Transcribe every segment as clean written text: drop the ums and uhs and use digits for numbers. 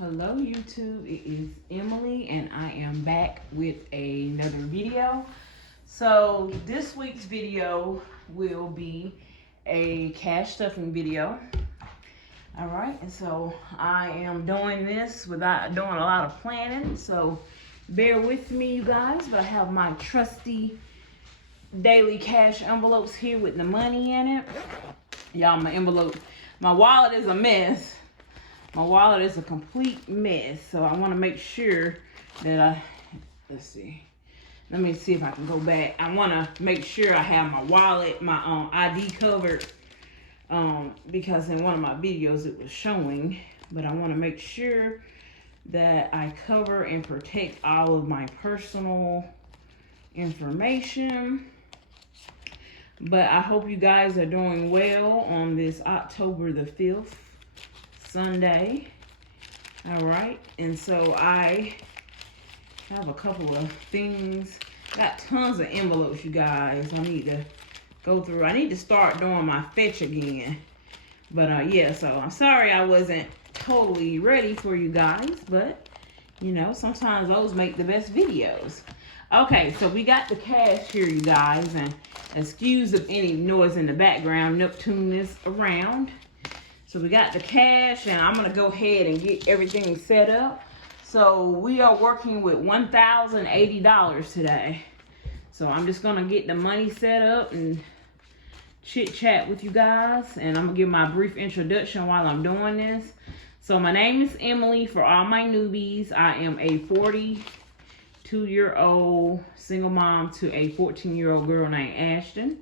Hello YouTube, it is Emily and I am back with another video. So this week's video will be a cash stuffing video. Alright, and so I am doing this without doing a lot of planning, so bear with me you guys, but I have my trusty daily cash envelopes here with the money in it. Y'all, my wallet is a mess. My wallet is a complete mess, so I want to make sure that let's see. Let me see if I can go back. I want to make sure I have my wallet, my ID covered, because in one of my videos it was showing, but I want to make sure that I cover and protect all of my personal information. But I hope you guys are doing well on this October the 5th. Sunday. All right, and so I have a couple of things. Got tons of envelopes, you guys. I need to go through. I need to start doing my fetch again. But yeah, so I'm sorry I wasn't totally ready for you guys, but you know, sometimes those make the best videos. Okay, so we got the cash here, you guys, and excuse of any noise in the background. Neptune is around. So we got the cash, and I'm gonna go ahead and get everything set up. So we are working with $1,080 today. So I'm just gonna get the money set up and chit chat with you guys, and I'm gonna give my brief introduction while I'm doing this. So my name is Emily. For all my newbies, I am a 42-year-old single mom to a 14-year-old girl named Ashton.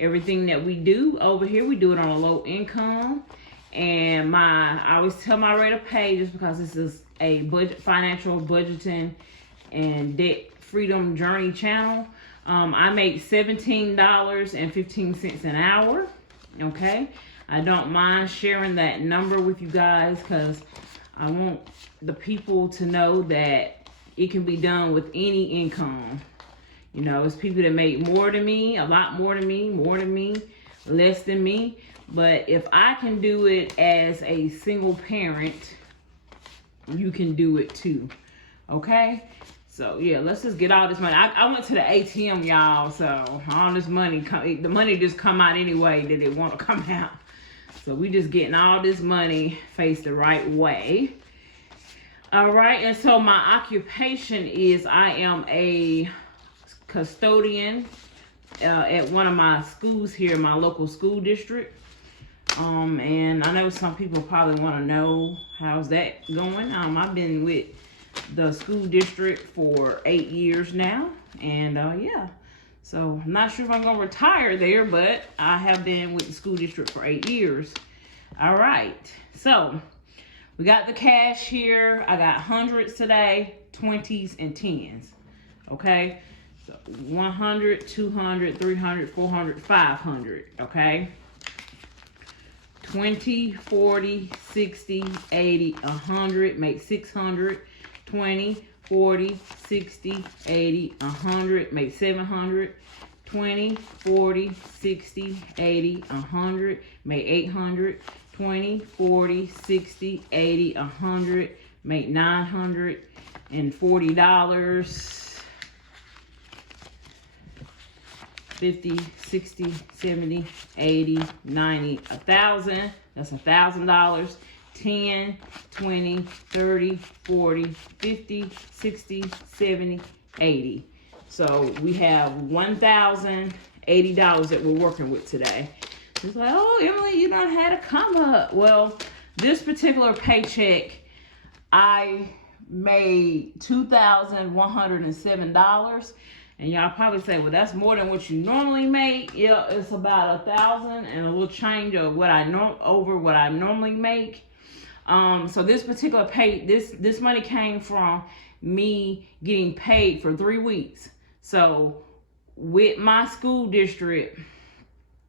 Everything that we do over here, we do it on a low income. And I always tell my rate of pay, just because this is a financial budgeting and debt freedom journey channel. I make $17.15 an hour. Okay, I don't mind sharing that number with you guys because I want the people to know that it can be done with any income. You know, it's people that make more than me, a lot more than me, less than me. But if I can do it as a single parent, you can do it too. Okay? So yeah, let's just get all this money. I went to the ATM, y'all, so all this money, the money just come out anyway that it want to come out. So we just getting all this money faced the right way. All right, and so my occupation is I am a custodian at one of my schools here in my local school district. And I know some people probably want to know how's that going. I've been with the school district for 8 years now, and yeah, so I'm not sure if I'm gonna retire there, but I have been with the school district for 8 years. All right, so we got the cash here. I got hundreds today, 20s and 10s. Okay, so 100, 200, 300, 400, 500. Okay, 20, 40, 60, 80, 100, make 600, 20, 40, 60, 80, 100, make 700, 20, 40, 60, 80, 100, make 800, 20, 40, 60, 80, 100, make $940. 50, 60, 70, 80, 90, 1,000. That's $1,000. 10, 20, 30, 40, 50, 60, 70, 80. So we have $1,080 that we're working with today. It's like, oh, Emily, you done had a come up. Well, this particular paycheck, I made $2,107. And y'all probably say, well, that's more than what you normally make. Yeah, it's about 1,000 and a little change of what I normally make. So this particular this money came from me getting paid for 3 weeks. So with my school district,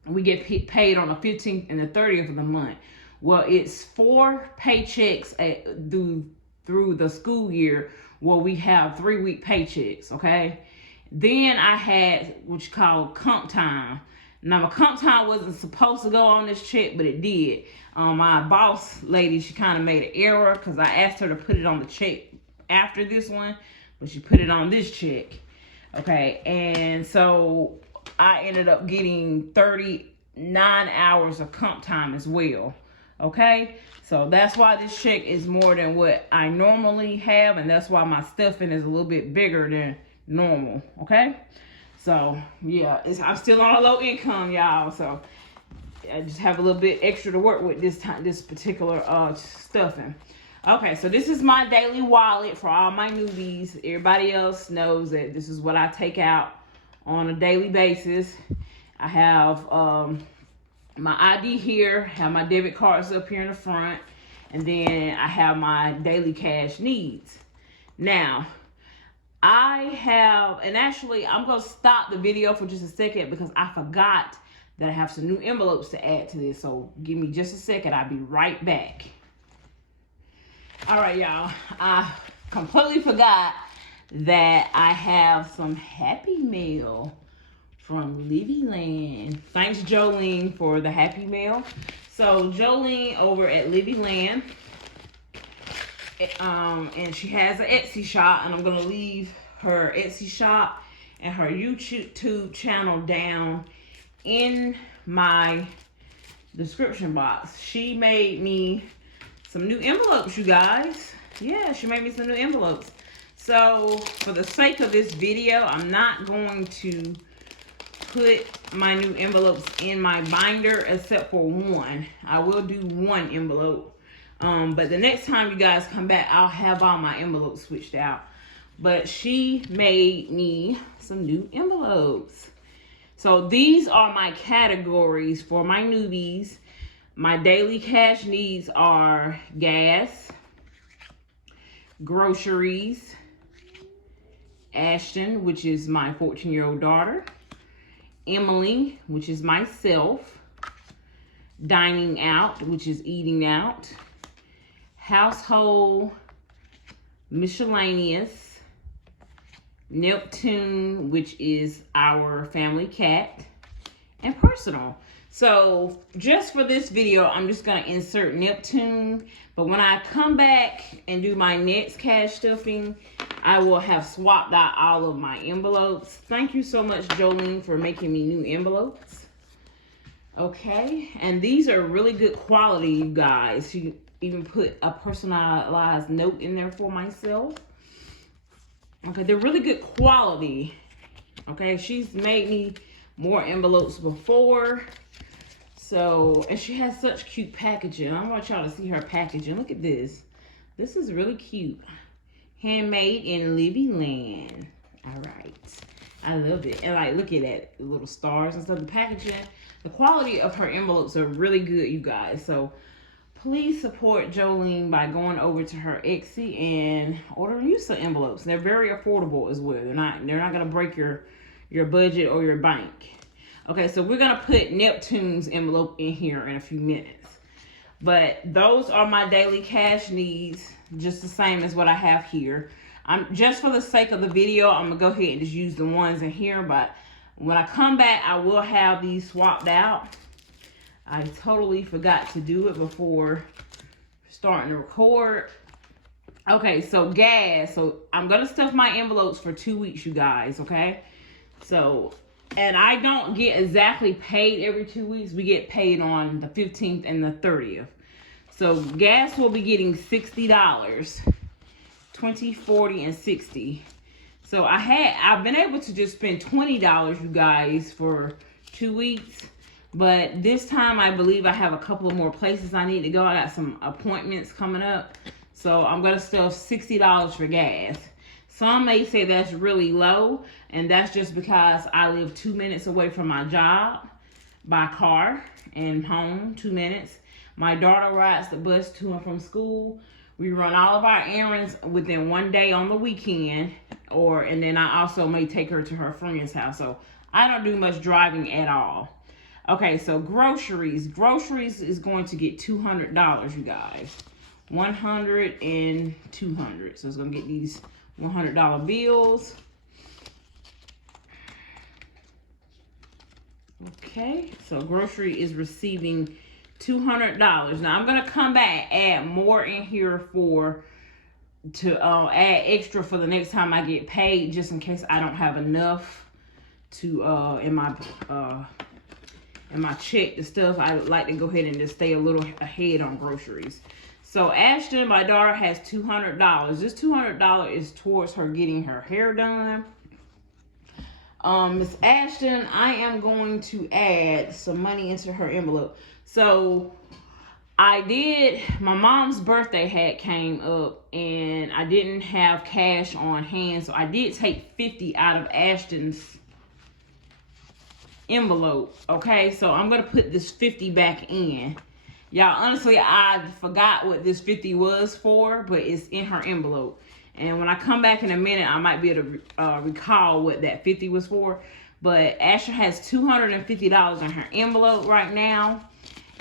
we get paid on the 15th and the 30th of the month. Well, it's 4 paychecks through the school year where we have 3-week paychecks. Okay. Then I had what you call comp time. Now, my comp time wasn't supposed to go on this check, but it did. My boss lady, she kind of made an error because I asked her to put it on the check after this one, but she put it on this check. Okay, and so I ended up getting 39 hours of comp time as well. Okay, so that's why this check is more than what I normally have, and that's why my stuffing is a little bit bigger than normal. Okay, so yeah, I'm still on a low income, y'all, so I just have a little bit extra to work with this particular stuffing. Okay, so this is my daily wallet for all my newbies. Everybody else knows that this is what I take out on a daily basis. I have my ID here, have my debit cards up here in the front, and then I have my daily cash needs. Now, and actually I'm gonna stop the video for just a second because I forgot that I have some new envelopes to add to this. So give me just a second, I'll be right back. All right, y'all, I completely forgot that I have some Happy Mail from Livvyland. Thanks, Jolene, for the Happy Mail. So Jolene over at Livvyland, and she has an Etsy shop, and I'm gonna leave her Etsy shop and her YouTube channel down in my description box. She made me some new envelopes, you guys. Yeah, she made me some new envelopes. So for the sake of this video, I'm not going to put my new envelopes in my binder except for one. I will do one envelope. But the next time you guys come back, I'll have all my envelopes switched out. But she made me some new envelopes. So these are my categories for my newbies. My daily cash needs are gas, groceries, Ashton, which is my 14-year-old daughter, Emily, which is myself, dining out, which is eating out, household, miscellaneous, Neptune, which is our family cat, and personal. So just for this video, I'm just going to insert Neptune. But when I come back and do my next cash stuffing, I will have swapped out all of my envelopes. Thank you so much, Jolene, for making me new envelopes. Okay, and these are really good quality, you guys. She even put a personalized note in there for myself. Okay, they're really good quality. Okay, she's made me more envelopes before. So, and she has such cute packaging. I want y'all to see her packaging. Look at this. This is really cute. Handmade in Livvyland. All right. I love it. And like, look at that. The little stars and stuff. The packaging, the quality of her envelopes are really good, you guys. So, please support Jolene by going over to her Etsy and ordering you some envelopes. They're very affordable as well. They're not gonna break your budget or your bank. Okay, so we're gonna put Neptune's envelope in here in a few minutes. But those are my daily cash needs, just the same as what I have here. Just for the sake of the video, I'm gonna go ahead and just use the ones in here, but when I come back, I will have these swapped out. I totally forgot to do it before starting to record. Okay, so gas. So I'm gonna stuff my envelopes for 2 weeks, you guys, okay? So, and I don't get exactly paid every 2 weeks. We get paid on the 15th and the 30th. So gas will be getting $60, 20, 40, and 60. So I've been able to just spend $20, you guys, for 2 weeks. But this time, I believe I have a couple of more places I need to go. I got some appointments coming up. So I'm going to stuff $60 for gas. Some may say that's really low. And that's just because I live 2 minutes away from my job by car and home, 2 minutes. My daughter rides the bus to and from school. We run all of our errands within 1 day on the weekend. And then I also may take her to her friend's house. So I don't do much driving at all. Okay, so groceries. Groceries is going to get $200, you guys. 100 and 200. So it's going to get these $100 bills. Okay. Okay, so grocery is receiving $200. Now I'm gonna come back, add more in here to add extra for the next time I get paid, just in case I don't have enough to in my check, the stuff. I would like to go ahead and just stay a little ahead on groceries. So Ashton, my daughter, has $200. This $200 is towards her getting her hair done. Miss Ashton, I am going to add some money into her envelope. So my mom's birthday had came up and I didn't have cash on hand. So I did take 50 out of Ashton's envelope. Okay, so I'm going to put this 50 back in. Y'all, honestly, I forgot what this 50 was for, but it's in her envelope. And when I come back in a minute, I might be able to recall what that 50 was for. But Ashton has $250 in her envelope right now.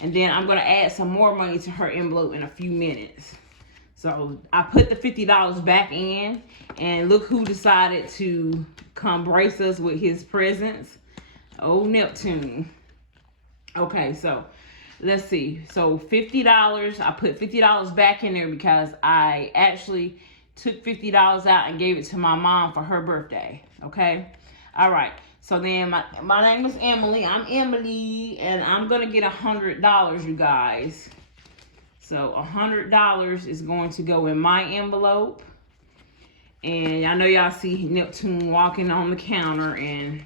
And then I'm going to add some more money to her envelope in a few minutes. So I put the $50 back in. And look who decided to come brace us with his presents. Oh, Neptune. Okay, so let's see. So $50. I put $50 back in there because I actually took $50 out and gave it to my mom for her birthday. Okay. All right. So then my name is Emily. I'm Emily, and I'm gonna get $100, you guys. So $100 is going to go in my envelope. And I know y'all see Neptune walking on the counter, and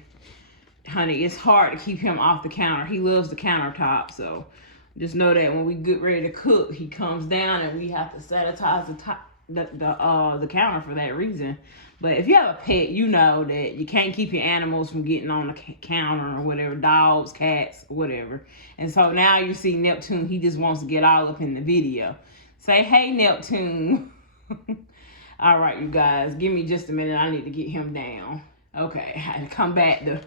honey, it's hard to keep him off the counter. He loves the countertop, so just know that when we get ready to cook, he comes down and we have to sanitize the counter for that reason. But if you have a pet, you know that you can't keep your animals from getting on the counter or whatever, dogs, cats, whatever. And so now you see Neptune, he just wants to get all up in the video. Say, hey, Neptune. All right, you guys, give me just a minute. I need to get him down. Okay, I had to come back to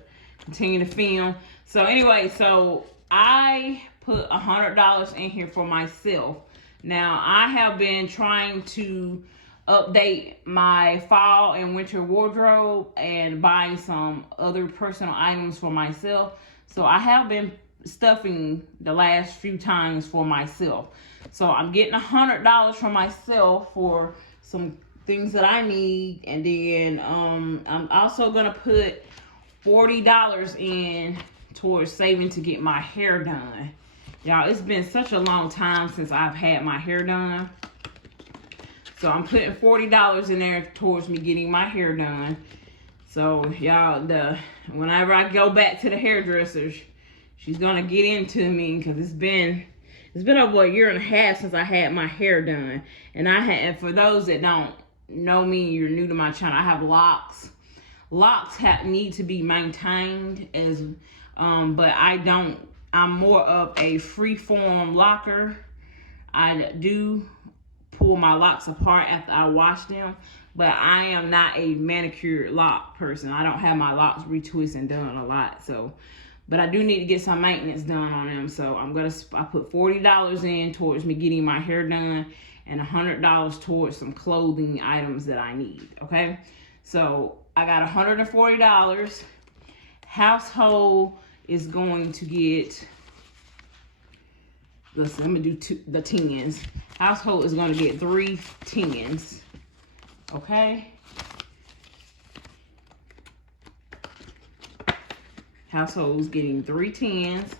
continue to film. So anyway, so I put $100 in here for myself. Now, I have been trying to update my fall and winter wardrobe and buying some other personal items for myself. So I have been stuffing the last few times for myself. So I'm getting $100 for myself for some things that I need. And then I'm also going to put $40 in towards saving to get my hair done. Y'all, it's been such a long time since I've had my hair done. So I'm putting $40 in there towards me getting my hair done. So y'all, whenever I go back to the hairdresser, she's gonna get into me because it's been over a year and a half since I had my hair done. And for those that don't know me, you're new to my channel, I have locks. Locks need to be maintained but I don't. I'm more of a free-form locker. I do pull my locks apart after I wash them, but I am not a manicured lock person. I don't have my locks retwisted and done a lot, so, but I do need to get some maintenance done on them. So I put $40 in towards me getting my hair done and $100 towards some clothing items that I need. Okay, so I got $140. Household is going to get, listen, I'm gonna do the tens. Household is going to get 3 tens. Okay. Household's getting 3 tens.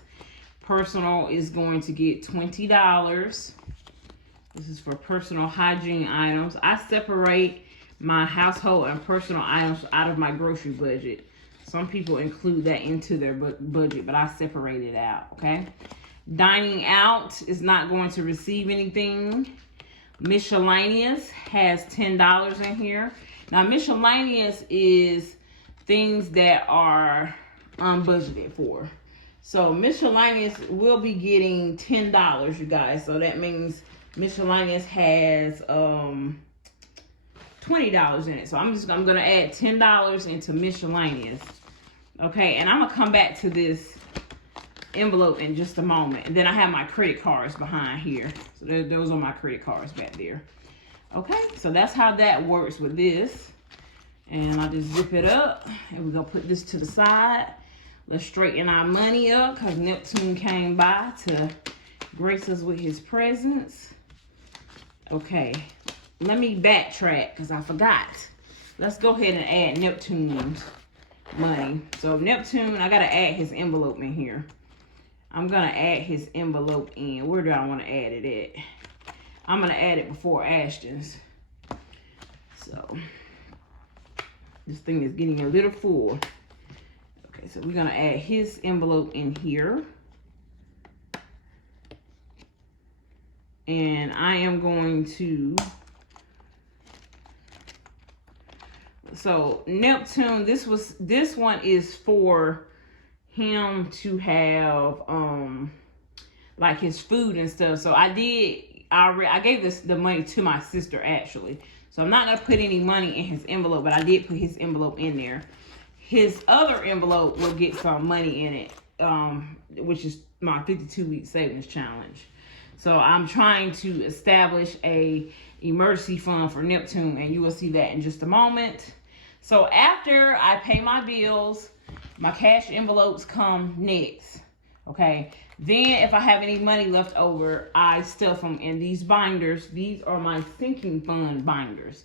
Personal is going to get $20. This is for personal hygiene items. I separate my household and personal items out of my grocery budget. Some people include that into their budget, but I separate it out, okay? Dining out is not going to receive anything. Miscellaneous has $10 in here. Now, miscellaneous is things that are unbudgeted for. So miscellaneous will be getting $10, you guys. So that means miscellaneous has $20 in it. So I'm gonna add $10 into miscellaneous. Okay, and I'm gonna come back to this envelope in just a moment. And then I have my credit cards behind here. So those are my credit cards back there. Okay, so that's how that works with this. And I just zip it up and we're gonna put this to the side. Let's straighten our money up because Neptune came by to grace us with his presence. Okay, let me backtrack because I forgot. Let's go ahead and add Neptune's money. So Neptune, I got to add his envelope in here. I'm going to add his envelope in. Where do I want to add it at? I'm going to add it before Ashton's. So this thing is getting a little full. Okay, so we're going to add his envelope in here. And I am going to... So Neptune, this one is for him to have like his food and stuff. So I gave the money to my sister actually. So I'm not gonna put any money in his envelope, but I did put his envelope in there. His other envelope will get some money in it, which is my 52-week savings challenge. So I'm trying to establish a emergency fund for Neptune, and you will see that in just a moment. So after I pay my bills, my cash envelopes come next, okay? Then if I have any money left over, I stuff them in these binders. These are my sinking fund binders.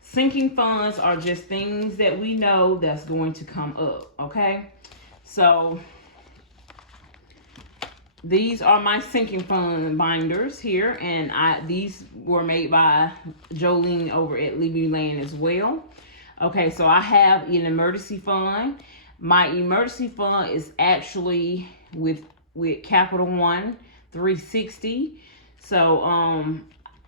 Sinking funds are just things that we know that's going to come up, okay? So these are my sinking fund binders here, and these were made by Jolene over at Livvyland as well. Okay, so I have an emergency fund. My emergency fund is actually with Capital One 360. So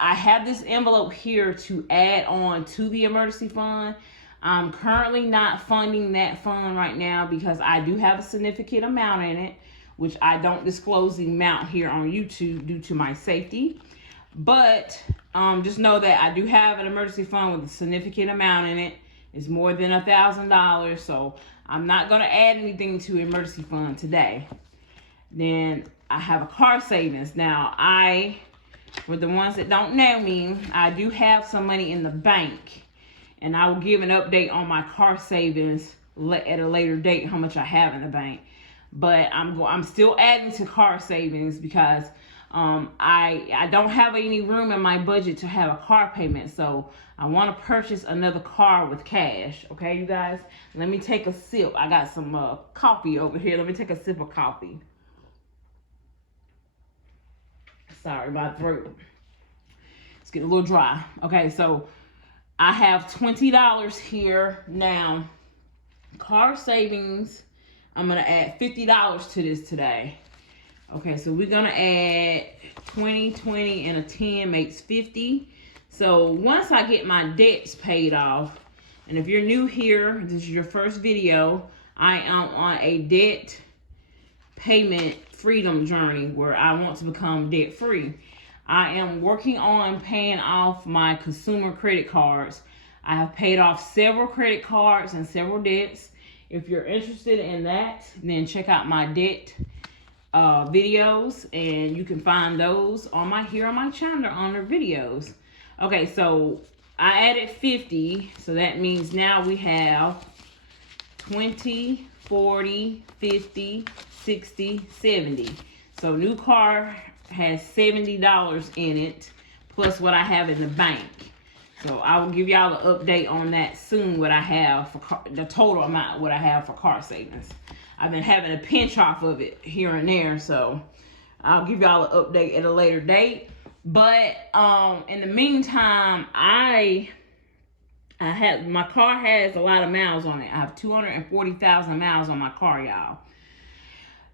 I have this envelope here to add on to the emergency fund. I'm currently not funding that fund right now because I do have a significant amount in it, which I don't disclose the amount here on YouTube due to my safety. But just know that I do have an emergency fund with a significant amount in it. It's more than $1,000, so I'm not going to add anything to emergency fund today. Then I have a car savings. Now, for the ones that don't know me, I do have some money in the bank, and I will give an update on my car savings at a later date, how much I have in the bank. But I'm still adding to car savings because I don't have any room in my budget to have a car payment, so I want to purchase another car with cash. Okay, you guys, let me take a sip. I got some coffee over here. Let me take a sip of coffee. Sorry, my throat. It's getting a little dry. Okay, so I have $20 here now. Car savings, I'm going to add $50 to this today. Okay, so we're going to add 20, 20, and a 10 makes 50. So once I get my debts paid off, and if you're new here, this is your first video, I am on a debt payment freedom journey where I want to become debt free. I am working on paying off my consumer credit cards. I have paid off several credit cards and several debts. If you're interested in that, then check out my debt videos, and you can find those on my channel under videos. Okay, so I added 50, so that means now we have 20, 40, 50, 60, 70. So new car has $70 in it, plus what I have in the bank. So I will give y'all an update on that soon, what I have for the total amount, what I have for car savings. I've been having a pinch off of it here and there, so I'll give y'all an update at a later date. But in the meantime, my car has a lot of miles on it. I have 240,000 miles on my car, y'all.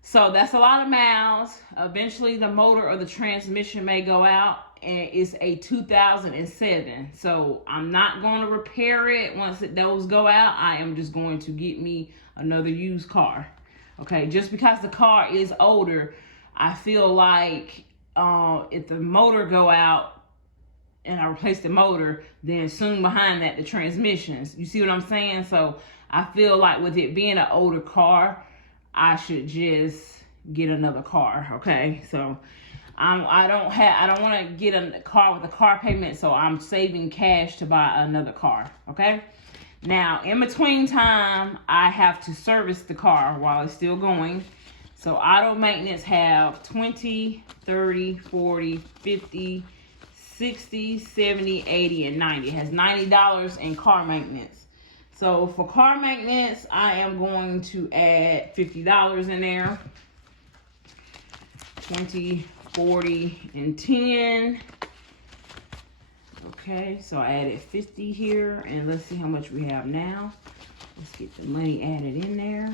So that's a lot of miles. Eventually the motor or the transmission may go out, and it's a 2007. So I'm not going to repair it once those go out. I am just going to get me another used car. Okay, just because the car is older, I feel like if the motor go out and I replace the motor, then soon behind that the transmissions. You see what I'm saying? So I feel like with it being an older car, I should just get another car. Okay, so I don't want to get a car with a car payment, so I'm saving cash to buy another car. Okay, Now, in between time, I have to service the car while it's still going. So auto maintenance have 20, 30, 40, 50, 60, 70, 80, and 90. It has $90 in car maintenance. So for car maintenance, I am going to add $50 in there. 20, 40, and 10. Okay, so I added 50 here, and let's see how much we have now. Let's get the money added in there.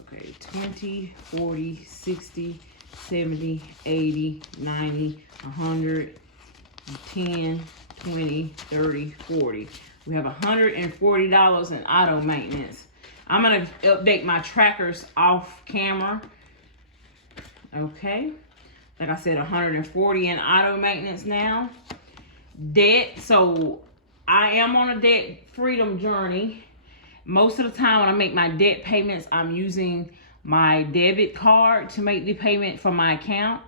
Okay, 20, 40, 60, 70, 80, 90, 100, 10, 20, 30, 40. We have $140 in auto maintenance. I'm going to update my trackers off camera. Okay, like I said, 140 in auto maintenance now. Debt, so I am on a debt freedom journey. Most of the time when I make my debt payments, I'm using my debit card to make the payment from my account.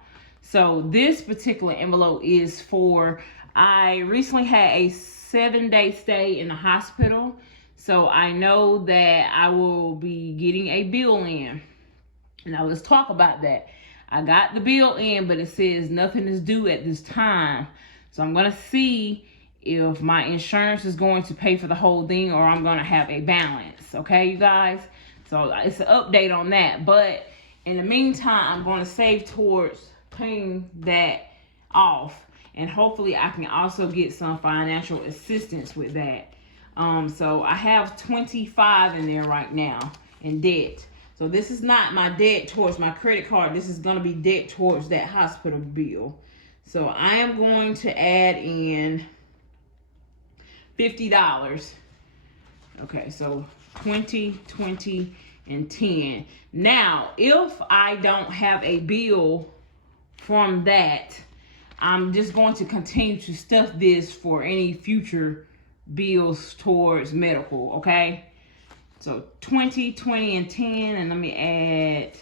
So this particular envelope is for, I recently had a 7-day stay in the hospital. So I know that I will be getting a bill in. Now let's talk about that. I got the bill in, but it says nothing is due at this time. So I'm going to see if my insurance is going to pay for the whole thing or I'm going to have a balance. Okay, you guys? So it's an update on that. But in the meantime, I'm going to save towards paying that off. And hopefully I can also get some financial assistance with that. So I have 25 in there right now in debt. So this is not my debt towards my credit card. This is going to be debt towards that hospital bill. So I am going to add in $50. Okay, so 20, 20, and 10. Now, if I don't have a bill from that, I'm just going to continue to stuff this for any future bills towards medical, okay? So 20, 20, and 10, and let me add,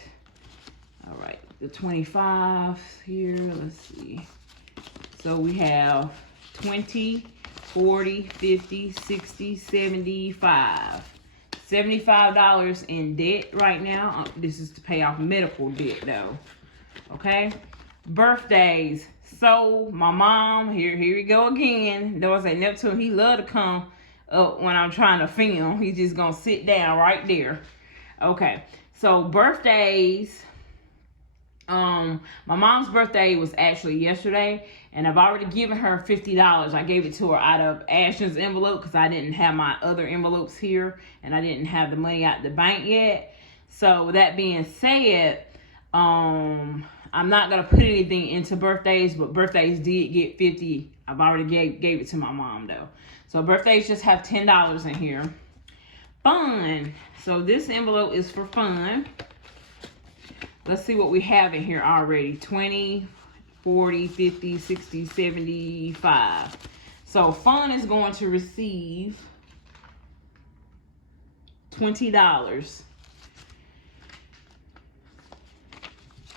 all right, the 25 here, let's see. So we have 20, 40, 50, 60, 75. $75 in debt right now. This is to pay off medical debt though, okay? Birthdays. So my mom, here we go again. There was a Neptune, he love to come up when I'm trying to film. He's just gonna sit down right there. Okay, so birthdays. My mom's birthday was actually yesterday, and I've already given her $50. I gave it to her out of Ashton's envelope because I didn't have my other envelopes here, and I didn't have the money out the bank yet. So with that being said, I'm not gonna put anything into birthdays, but birthdays did get 50. I've already gave it to my mom though. So birthdays just have $10 in here. Fun. So this envelope is for fun. Let's see what we have in here already. 20, 40, 50, 60, 75. So fun is going to receive $20.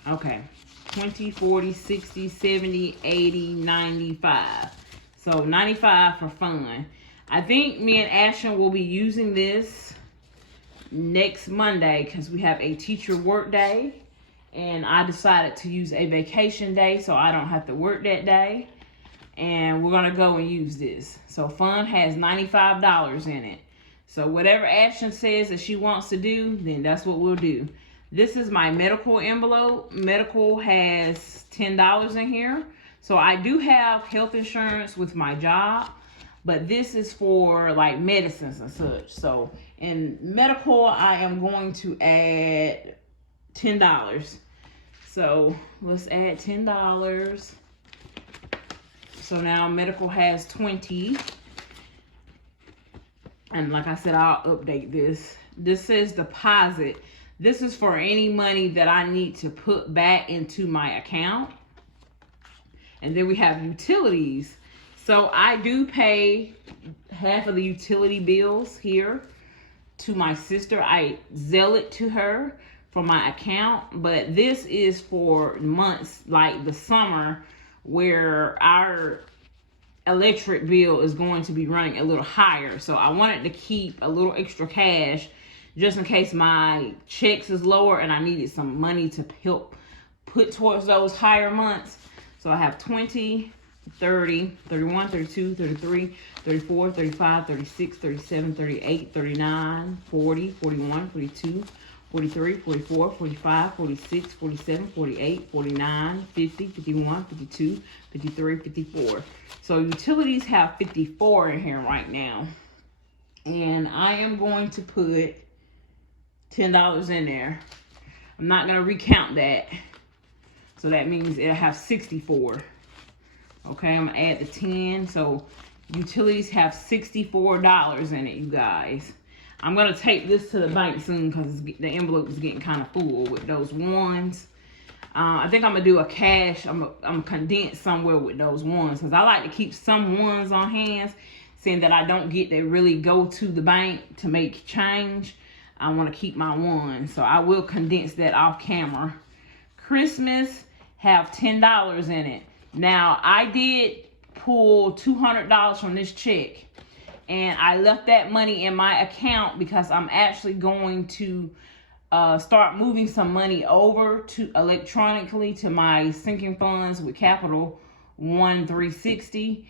Okay. 20, 40, 60, 70, 80, 95. So 95 for fun. I think me and Ashton will be using this next Monday because we have a teacher work day. And I decided to use a vacation day so I don't have to work that day. And we're going to go and use this. So fun has $95 in it. So whatever Ashton says that she wants to do, then that's what we'll do. This is my medical envelope. Medical has $10 in here. So I do have health insurance with my job, but this is for like medicines and such. So in medical, I am going to add $10. So let's add $10. So now medical has 20. And like I said, I'll update this. This says deposit. This is for any money that I need to put back into my account. And then we have utilities. So I do pay half of the utility bills here to my sister. I Zelle it to her from my account. But this is for months like the summer where our electric bill is going to be running a little higher. So I wanted to keep a little extra cash just in case my checks is lower and I needed some money to help put towards those higher months. So I have 20, 30, 31, 32, 33, 34, 35, 36, 37, 38, 39, 40, 41, 42, 43, 44, 45, 46, 47, 48, 49, 50, 51, 52, 53, 54. So utilities have 54 in here right now. And I am going to put $10 in there. I'm not going to recount that. So that means it'll have 64. Okay, I'm going to add the 10. So utilities have $64 in it, you guys. I'm going to take this to the bank soon because the envelope is getting kind of full with those ones. I think I'm going to do a cash. I'm going to condense somewhere with those ones because I like to keep some ones on hands, saying that I don't get to really go to the bank to make change. I want to keep my ones. So I will condense that off camera. Christmas have $10 in it. Now, I did pull $200 from this check. And I left that money in my account because I'm actually going to start moving some money over to electronically to my sinking funds with Capital One 360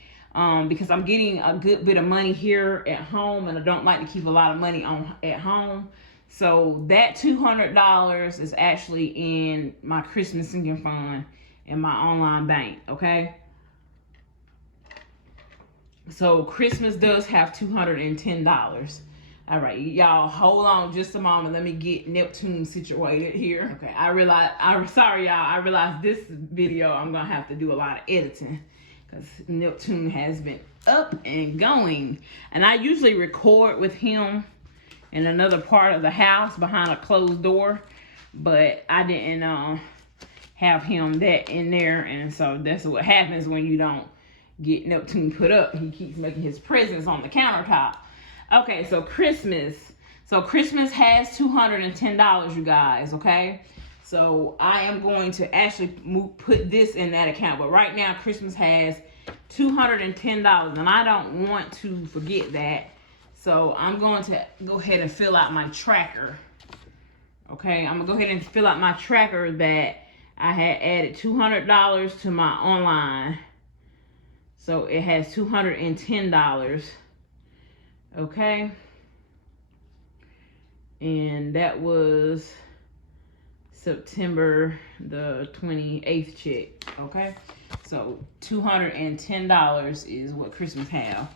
because I'm getting a good bit of money here at home and I don't like to keep a lot of money at home. So that $200 is actually in my Christmas sinking fund in my online bank, okay? So Christmas does have $210. All right, y'all, hold on just a moment. Let me get Neptune situated here. Okay, sorry, y'all. I realized this video I'm gonna have to do a lot of editing because Neptune has been up and going. And I usually record with him in another part of the house behind a closed door, but I didn't have him that in there, and so that's what happens when you don't get Neptune put up. He keeps making his presence on the countertop. Okay, so Christmas. So Christmas has $210, you guys, okay? So I am going to actually put this in that account. But right now, Christmas has $210, and I don't want to forget that. So I'm going to go ahead and fill out my tracker. Okay, I'm going to go ahead and fill out my tracker that I had added $200 to my online. So it has $210. Okay. And that was September the 28th check. Okay. So $210 is what Christmas have.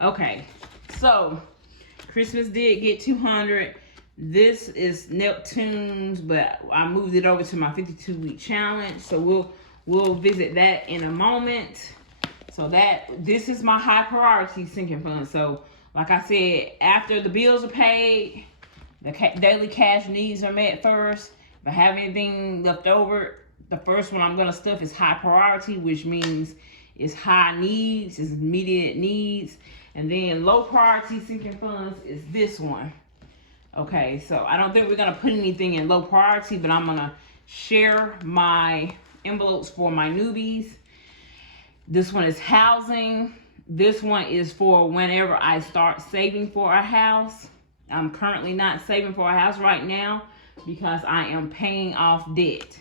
Okay. So Christmas did get 200. This is Neptune's, but I moved it over to my 52-week challenge. So we'll visit that in a moment. So this is my high priority sinking fund. So like I said, after the bills are paid, the daily cash needs are met first. If I have anything left over, the first one I'm going to stuff is high priority, which means it's high needs, it's immediate needs. And then low priority sinking funds is this one. Okay, so I don't think we're going to put anything in low priority, but I'm going to share my envelopes for my newbies. This one is housing. This one is for whenever I start saving for a house. I'm currently not saving for a house right now because I am paying off debt.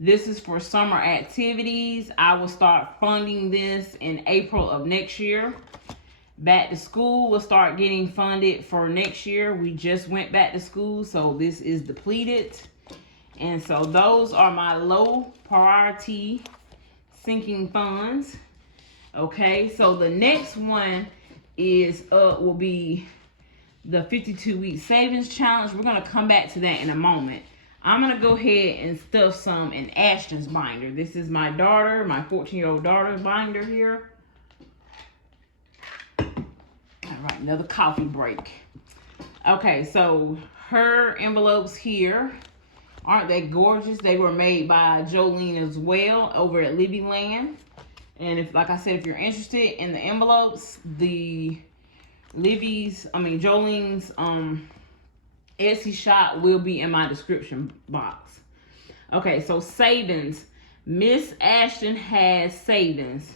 This is for summer activities. I will start funding this in April of next year. Back to school will start getting funded for next year. We just went back to school, so this is depleted. And so those are my low priority sinking funds. Okay, so the next one will be the 52-week savings challenge. We're going to come back to that in a moment. I'm going to go ahead and stuff some in Ashton's binder. This is my daughter, my 14-year-old daughter's binder here. All right, another coffee break. Okay, so her envelopes here, aren't they gorgeous? They were made by Jolene as well over at Livvyland. And if, like I said, if you're interested in the envelopes, Jolene's Etsy shop will be in my description box. Okay, so savings. Miss Ashton has savings.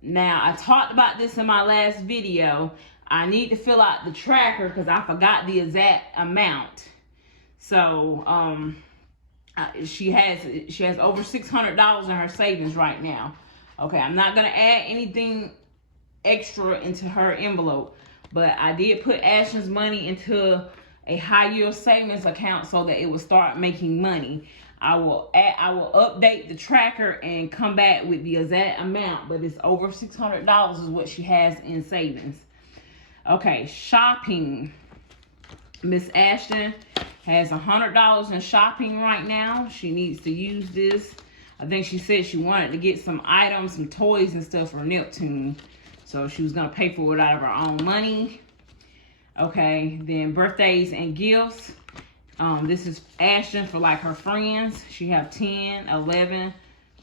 Now, I talked about this in my last video. I need to fill out the tracker because I forgot the exact amount. So, she has over $600 in her savings right now. Okay, I'm not gonna add anything extra into her envelope, but I did put Ashton's money into a high yield savings account so that it will start making money. I will update the tracker and come back with the exact amount, but it's over $600 is what she has in savings. Okay, shopping. Miss Ashton has $100 in shopping right now. She needs to use this. I think she said she wanted to get some items, some toys and stuff for Neptune. So she was gonna pay for it out of her own money. Okay, then birthdays and gifts. This is Ashton for like her friends. She have 10, 11,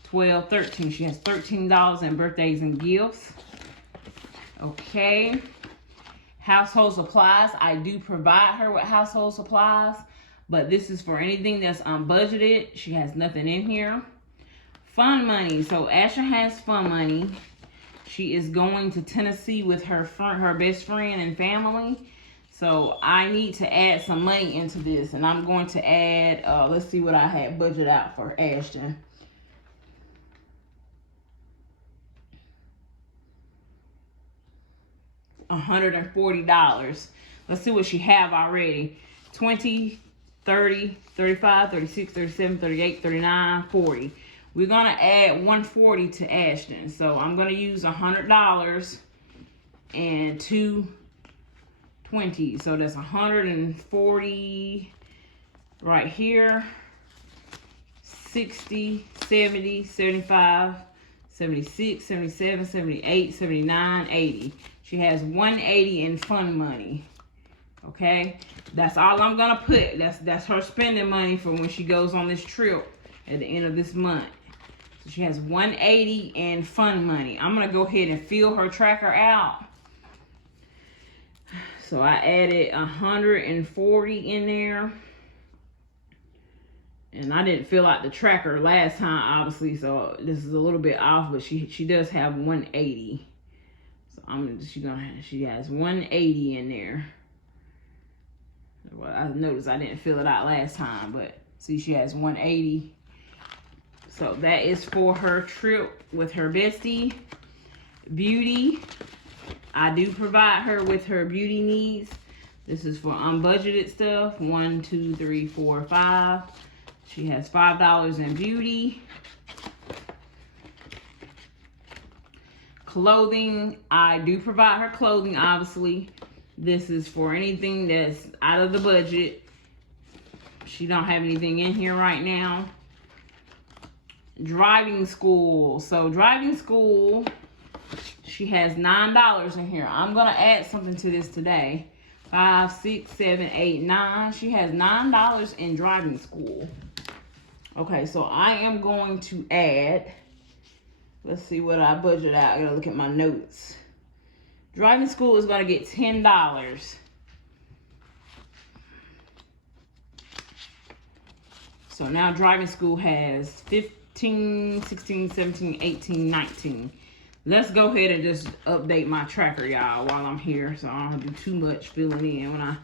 12, 13. She has $13 in birthdays and gifts. Okay. Household supplies. I do provide her with household supplies, but this is for anything that's unbudgeted. She has nothing in here. Fun money. So Ashton has fun money. She is going to Tennessee with her best friend and family. So I need to add some money into this, and I'm going to add, let's see what I had budgeted out for Ashton. $140. Let's see what she have already. 20, 30, 35, 36, 37, 38, 39, 40. We're gonna add 140 to Ashton. So I'm gonna use $100 and 220. So that's 140 right here. 60, 70, 75, 76, 77, 78, 79, 80. She has 180 in fun money. Okay, that's all I'm gonna put. That's her spending money for when she goes on this trip at the end of this month. So she has 180 in fun money. I'm gonna go ahead and fill her tracker out. So I added 140 in there. And I didn't fill out the tracker last time, obviously, so this is a little bit off, but she does have 180. So she has 180 in there. Well, I noticed I didn't fill it out last time, but see, she has 180. So that is for her trip with her bestie. Beauty. I do provide her with her beauty needs. This is for unbudgeted stuff. 1, 2, 3, 4, 5. She has $5 in beauty. Clothing. I do provide her clothing, obviously. This is for anything that's out of the budget. She don't have anything in here right now. Driving school. So driving school, she has $9 in here. I'm going to add something to this today. 5, 6, 7, 8, 9. She has $9 in driving school. Okay, so I am going to add, let's see what I budget out. I gotta look at my notes. Driving school is gonna get $10. So now driving school has 15, 16, 17, 18, 19. Let's go ahead and just update my tracker, y'all, while I'm here. So I don't do too much filling in when I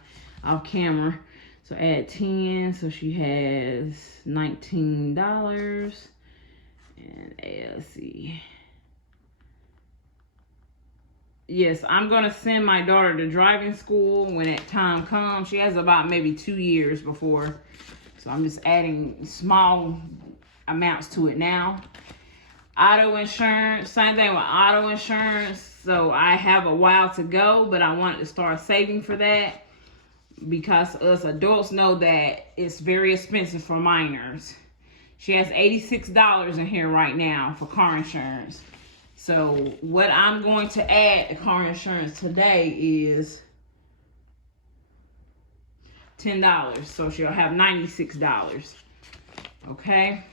off camera. So add 10, so she has $19. And let's see. Yes, I'm gonna send my daughter to driving school when that time comes. She has about maybe 2 years before. So I'm just adding small amounts to it now. Auto insurance, same thing with auto insurance. So I have a while to go, but I wanted to start saving for that, because us adults know that it's very expensive for minors. She has $86 in here right now for car insurance. So what I'm going to add to car insurance today is $10. So she'll have $96. Okay.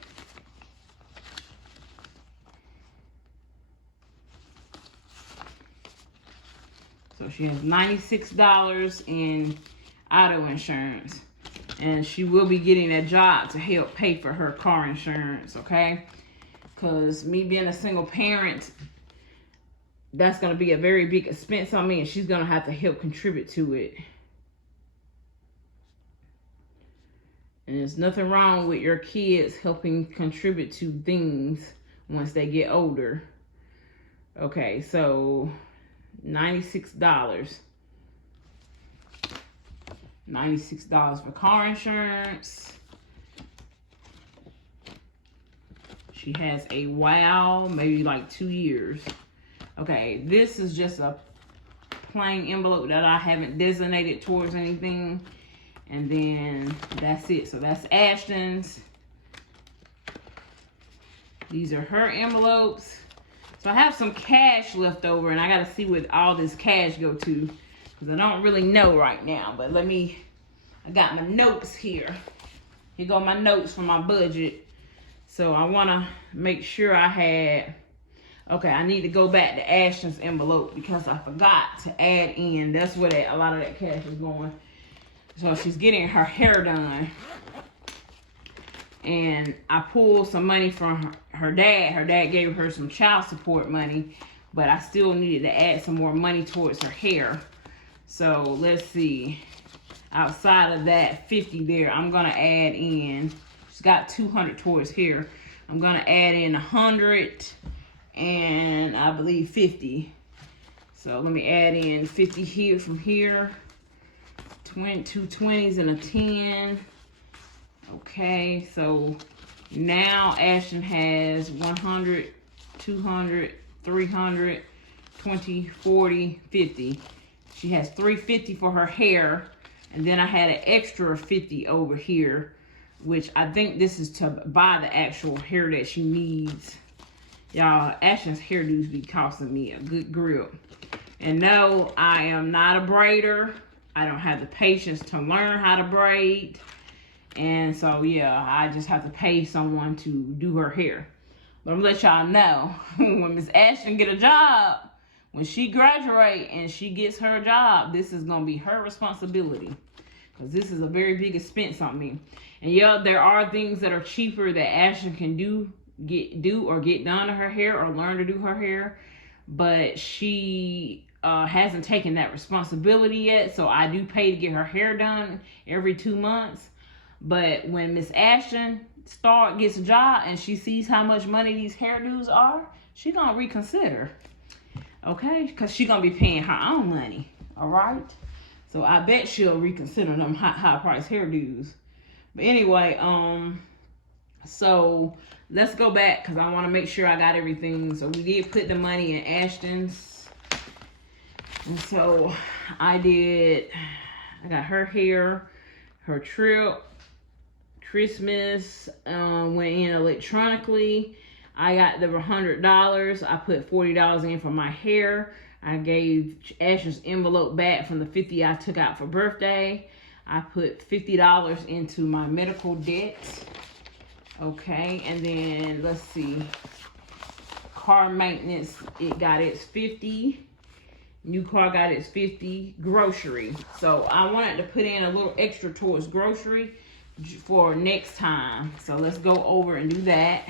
So she has $96 in auto insurance, and she will be getting a job to help pay for her car insurance. Okay, because me being a single parent, that's going to be a very big expense on me, and she's going to have to help contribute to it. And there's nothing wrong with your kids helping contribute to things once they get older. Okay, so $96. $96 for car insurance. She has a wow, maybe like 2 years. Okay, this is just a plain envelope that I haven't designated towards anything. And then that's it. So that's Ashton's. These are her envelopes. So I have some cash left over, and I got to see what all this cash go to, because I don't really know right now. But I got my notes here. Here go my notes for my budget. So I want to make sure I need to go back to Ashton's envelope because I forgot to add in. That's where a lot of that cash is going. So she's getting her hair done. And I pulled some money from her dad. Her dad gave her some child support money, but I still needed to add some more money towards her hair. So let's see. Outside of that 50 there, I'm gonna add in, she's got 200 towards hair. I'm gonna add in 100 and I believe 50. So let me add in 50 here from here. 2 20s and a 10. Okay, so now Ashton has 100, 200, 300, 20, 40, 50. She has 350 for her hair, and then I had an extra 50 over here, which I think this is to buy the actual hair that she needs. Y'all, Ashton's hairdos be costing me a good grip. And no, I am not a braider. I don't have the patience to learn how to braid. And so, yeah, I just have to pay someone to do her hair. But I'm gonna let y'all know, when Miss Ashton get a job, when she graduate and she gets her job, this is gonna be her responsibility. Because this is a very big expense on me. And yeah, there are things that are cheaper that Ashton can get done to her hair or learn to do her hair. But she hasn't taken that responsibility yet. So I do pay to get her hair done every 2 months. But when Miss Ashton gets a job and she sees how much money these hairdos are, she gonna reconsider. Okay? Because she gonna be paying her own money. Alright? So I bet she'll reconsider them high price hairdos. But anyway, so let's go back because I want to make sure I got everything. So we did put the money in Ashton's. And so I got her hair, her trip, Christmas, went in electronically. I got the $100. I put $40 in for my hair. I gave Ashton's envelope back from the $50 I took out for birthday. I put $50 into my medical debt. Okay, and then let's see. Car maintenance, it got its $50. New car got its $50. Grocery. So I wanted to put in a little extra towards grocery for next time. So let's go over and do that.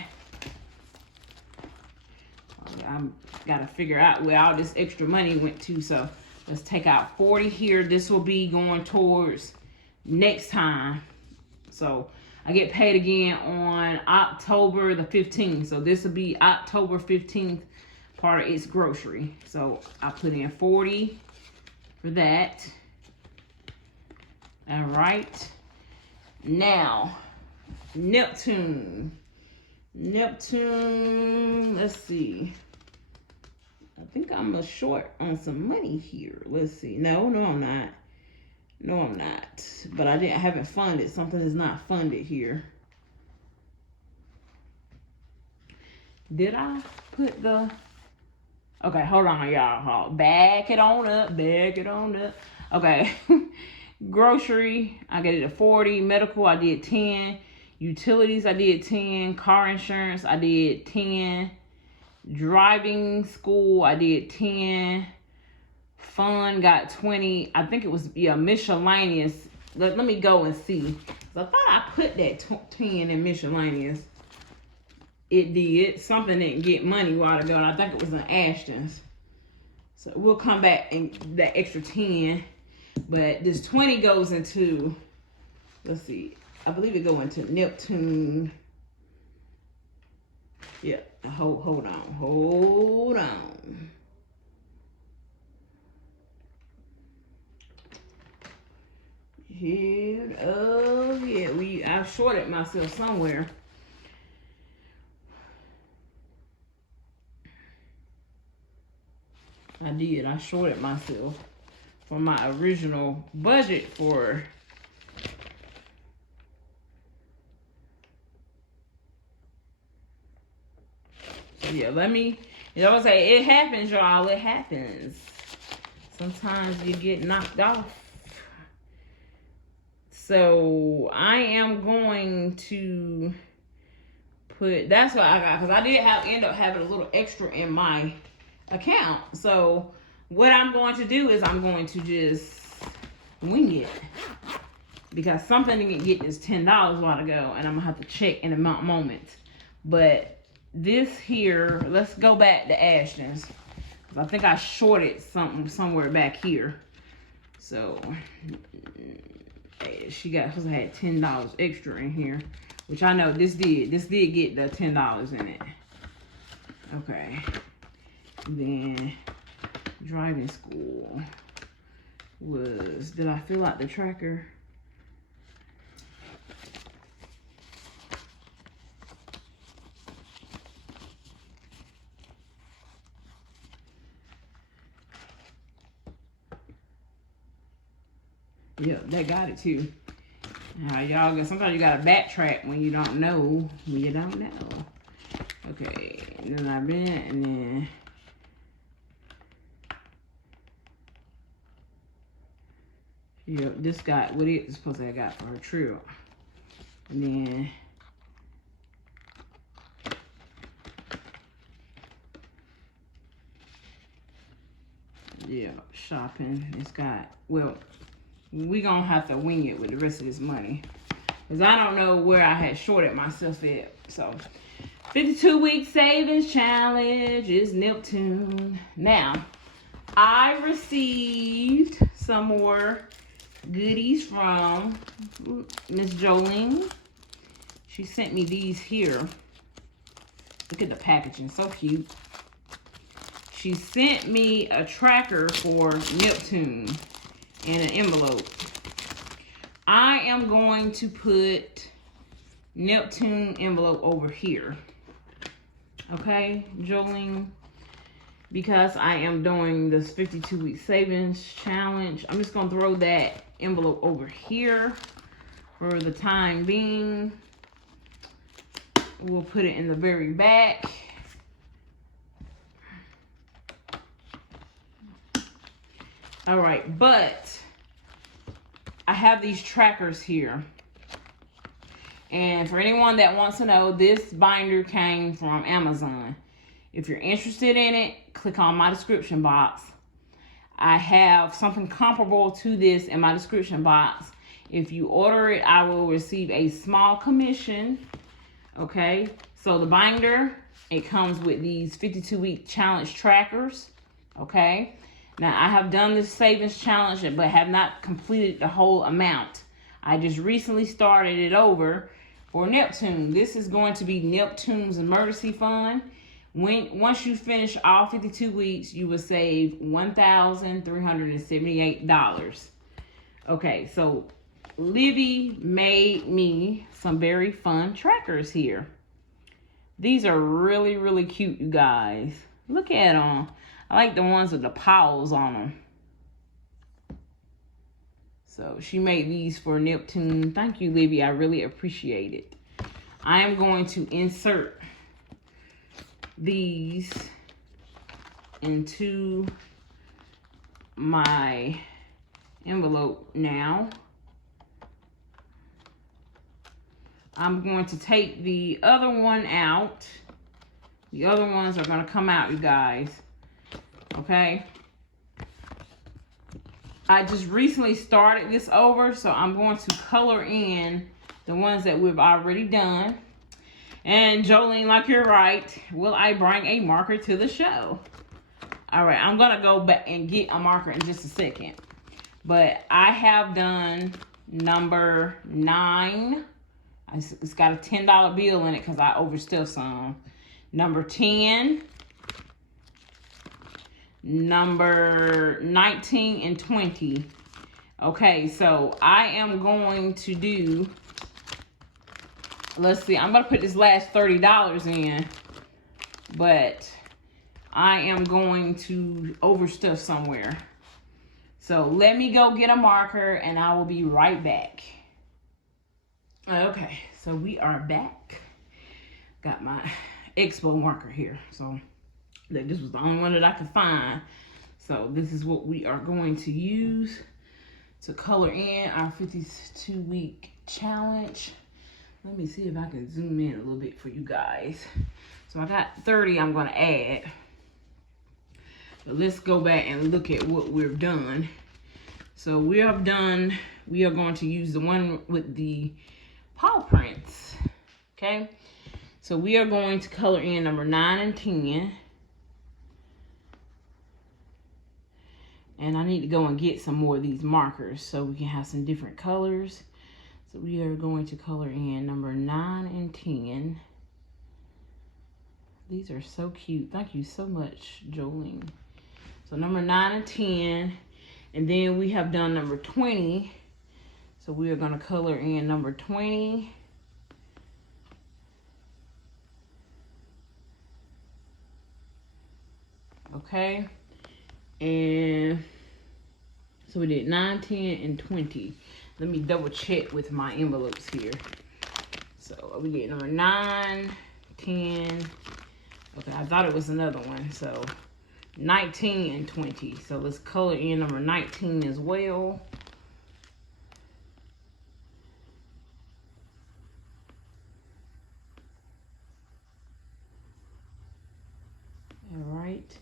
I gotta figure out where all this extra money went to. So let's take out 40 here. This will be going towards next time. So I get paid again on October the 15th. So this will be October 15th, part of its grocery. So I put in 40 for that. All right. Now, Neptune, let's see. I think I'm a short on some money here. Let's see. No, I'm not. No, I'm not. But I haven't funded. Something is not funded here. Did I put the... Okay, hold on, y'all. Back it on up. Okay. Grocery, I get it at 40. Medical, I did 10. Utilities, I did 10. Car insurance, I did 10. Driving school, I did 10. Fun got 20. I think it was miscellaneous. Let me go and see. So I thought I put that 10 in miscellaneous. It did. Something didn't get money a while ago, and I think it was in Ashton's. So we'll come back and that extra 10. But this 20 goes into, let's see, I believe it go into Neptune. Yeah, hold on. Here, oh yeah, I shorted myself somewhere. I did. I shorted myself from my original budget for yeah, let me, you know what I'm saying? It happens, y'all. It happens. Sometimes you get knocked off. So I am going to put, that's what I got, because I did end up having a little extra in my account. So what I'm going to do is I'm going to just wing it, because something didn't get this $10 a while ago, and I'm gonna have to check in a moment. But this here, let's go back to Ashton's. I think I shorted something somewhere back here. So she got, because I had $10 extra in here, which I know this did get the $10 in it. Okay. Then driving school was, did I fill out the tracker? Yeah, they got it too. Y'all, sometimes you gotta backtrack when you don't know. Okay, and then I've been, and then yeah, this got what it's supposed to have got for her trip. And then yeah, shopping. It's got, well, we gonna have to wing it with the rest of this money, because I don't know where I had shorted myself at. So 52-week savings challenge is Neptune. Now I received some more goodies from Miss Jolene. She sent me these here. Look at the packaging, so cute. She sent me a tracker for Neptune in an envelope. I am going to put Neptune envelope over here. Okay, Jolene, because I am doing this 52-week savings challenge, I'm just gonna throw that envelope over here for the time being. We'll put it in the very back. All right, but I have these trackers here. And for anyone that wants to know, this binder came from Amazon. If you're interested in it, click on my description box. I have something comparable to this in my description box. If you order it, I will receive a small commission. Okay, so the binder, it comes with these 52-week challenge trackers. Okay. Now, I have done this savings challenge, but have not completed the whole amount. I just recently started it over for Neptune. This is going to be Neptune's emergency fund. Once you finish all 52 weeks, you will save $1,378. Okay, so Livy made me some very fun trackers here. These are really, really cute, you guys. Look at them. I like the ones with the paws on them. So she made these for Neptune. Thank you, Livy. I really appreciate it. I am going to insert these into my envelope now. I'm going to take the other one out. The other ones are going to come out, you guys. Okay. I just recently started this over, so I'm going to color in the ones that we've already done. And Jolene, like you're right, will I bring a marker to the show? All right, I'm gonna go back and get a marker in just a second. But I have done number 9. It's got a $10 bill in it because I overstuffed some. Number 10. Number 19 and 20. Okay, so I am going to do, let's see, I'm going to put this last $30 in, but I am going to overstuff somewhere. So let me go get a marker and I will be right back. Okay, so we are back. Got my Expo marker here. So this was the only one that I could find. So this is what we are going to use to color in our 52-week challenge. Let me see if I can zoom in a little bit for you guys. So I got 30 I'm going to add. But let's go back and look at what we've done. So we are going to use the one with the paw prints. Okay. So we are going to color in number 9 and 10. And I need to go and get some more of these markers so we can have some different colors. So we are going to color in number 9 and 10. These are so cute. Thank you so much, Jolene. So number 9 and 10. And then we have done number 20. So we are going to color in number 20. Okay. And so we did 9, 10, and 20. Let me double check with my envelopes here. So we did number 9, 10. Okay, I thought it was another one. So 19 and 20. So let's color in number 19 as well. All right.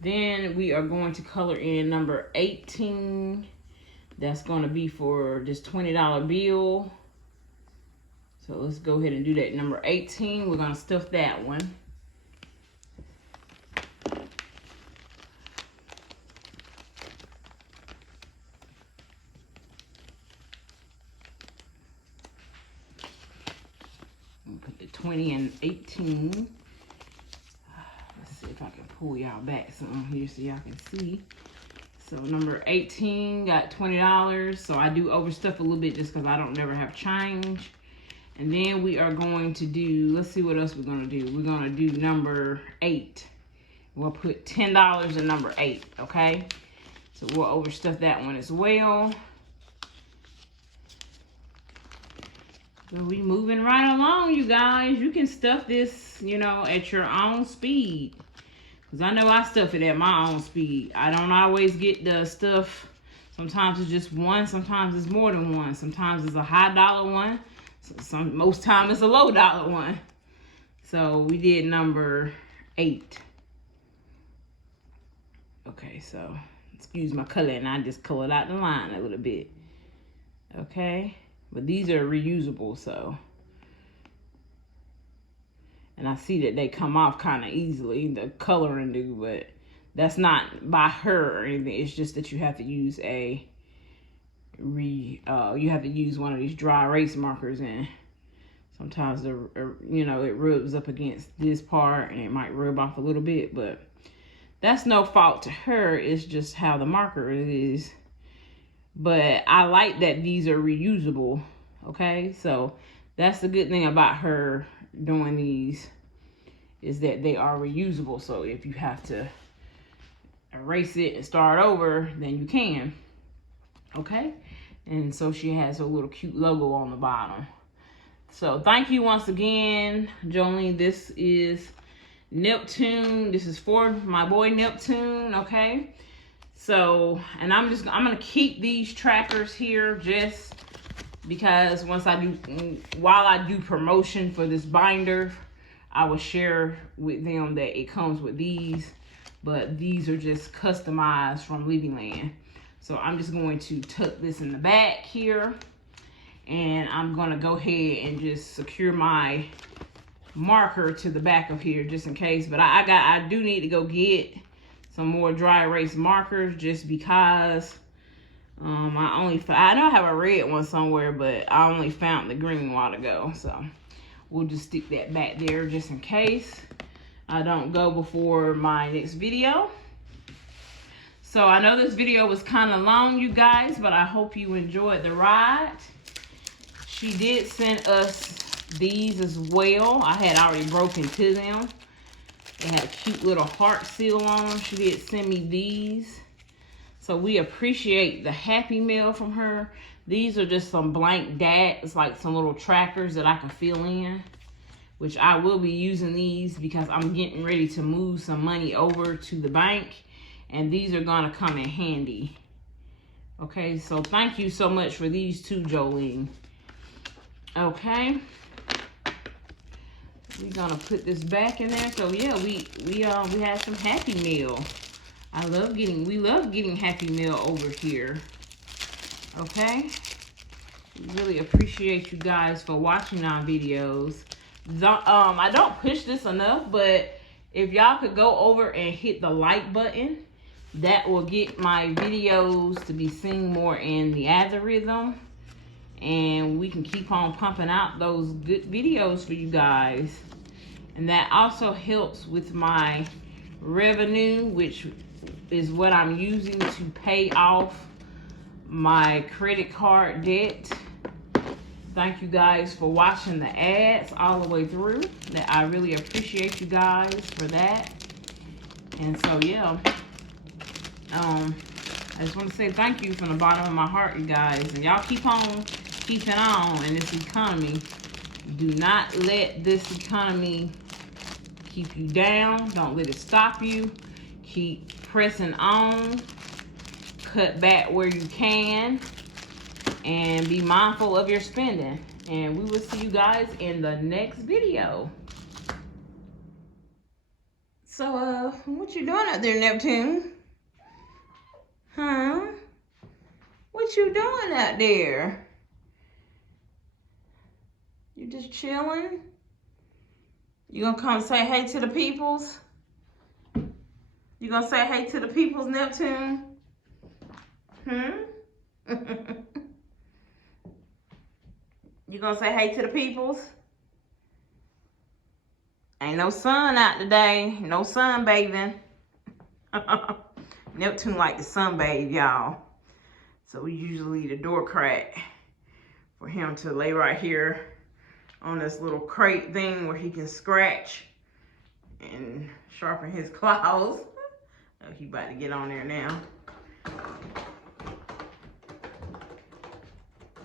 Then we are going to color in number 18. That's going to be for this $20 bill. So let's go ahead and do that. Number 18, we're going to stuff that one. Put the 20 and 18. Let's see if I can pull y'all back some here so y'all can see. So number 18 got $20. So I do overstuff a little bit just because I don't never have change. And then we are going to do, let's see what else we're going to do. We're going to do number 8. We'll put $10 in number 8, okay? So we'll overstuff that one as well. So we moving right along, you guys. You can stuff this, you know, at your own speed. Because I know I stuff it at my own speed. I don't always get the stuff. Sometimes it's just one. Sometimes it's more than one. Sometimes it's a high dollar one. Most time it's a low dollar one. So we did number 8. Okay, so excuse my color, and I just colored out the line a little bit. Okay, but these are reusable, so. And I see that they come off kind of easily, the coloring do, but that's not by her or anything. It's just that you have to use you have to use one of these dry erase markers, and sometimes you know, it rubs up against this part and it might rub off a little bit, but that's no fault to her. It's just how the marker is. But I like that these are reusable. Okay, so that's the good thing about her doing these, is that they are reusable. So if you have to erase it and start over, then you can. Okay, and so she has a little cute logo on the bottom. So thank you once again, Jolene. This is Neptune. This is for my boy Neptune. Okay, so, and I'm gonna keep these trackers here just because while I do promotion for this binder, I will share with them that it comes with these, but these are just customized from Livvyland. So I'm just going to tuck this in the back here, and I'm gonna go ahead and just secure my marker to the back of here just in case. But I do need to go get some more dry erase markers just because I know I have a red one somewhere, but I only found the green a while ago. So we'll just stick that back there just in case I don't go before my next video. So I know this video was kind of long, you guys, but I hope you enjoyed the ride. She did send us these as well. I had already broken to them. They had a cute little heart seal on them. She did send me these. So we appreciate the Happy Mail from her. These are just some blank dads, like some little trackers that I can fill in, which I will be using these because I'm getting ready to move some money over to the bank. And these are gonna come in handy. Okay, so thank you so much for these too, Jolene. Okay. We're gonna put this back in there. So yeah, we had some Happy Meal. We love getting Happy Meal over here. Okay. We really appreciate you guys for watching our videos. I don't push this enough, but if y'all could go over and hit the like button, that will get my videos to be seen more in the algorithm, and we can keep on pumping out those good videos for you guys. And that also helps with my revenue, which is what I'm using to pay off my credit card debt. Thank you guys for watching the ads all the way through. That I really appreciate you guys for that. And so yeah, I just want to say thank you from the bottom of my heart, you guys. And y'all keep on keeping on in this economy. Do not let this economy keep you down. Don't let it stop you. Keep pressing on. Cut back where you can. And be mindful of your spending. And we will see you guys in the next video. So, what you doing out there, Neptune? Huh? What you doing out there? You just chilling? You gonna come say hey to the peoples? You gonna say hey to the peoples, Neptune? You gonna say hey to the peoples? Ain't no sun out today. No sunbathing. Neptune like to sunbathe, y'all. So we usually leave the door crack for him to lay right here on this little crate thing where he can scratch and sharpen his claws. Oh, he about to get on there now.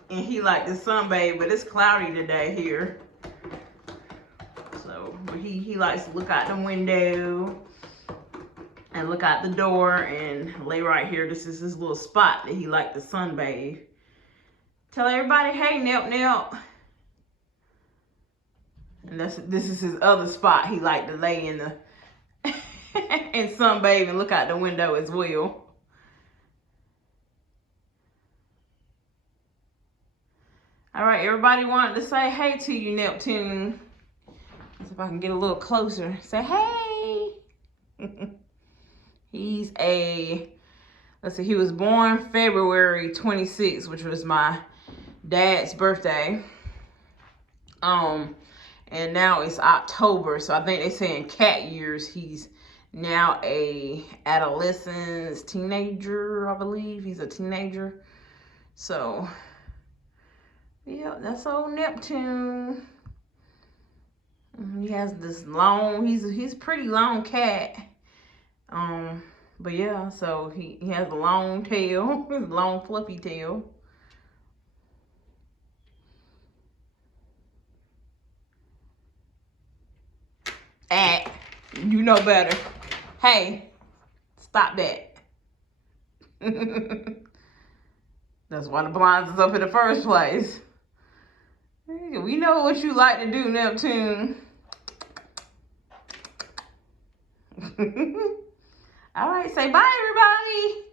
And he like to sunbathe, but it's cloudy today here. So he likes to look out the window and look out the door and lay right here. This is his little spot that he like to sunbathe. Tell everybody, hey, Nep Nep. And this is his other spot he like to lay in the and sunbathe and look out the window as well. All right, everybody wanted to say hey to you, Neptune. Let's see if I can get a little closer. Say hey. Let's see, he was born February 26th, which was my dad's birthday. And now it's October, so I think they say in cat years he's now a adolescent, teenager, I believe. He's a teenager. So, yeah, that's old Neptune. He has this long, he's a pretty long cat. But yeah, so he has a long tail, long fluffy tail. You know better. Hey, stop that. That's why the blinds is up in the first place. We know what you like to do, Neptune. All right, say bye, everybody.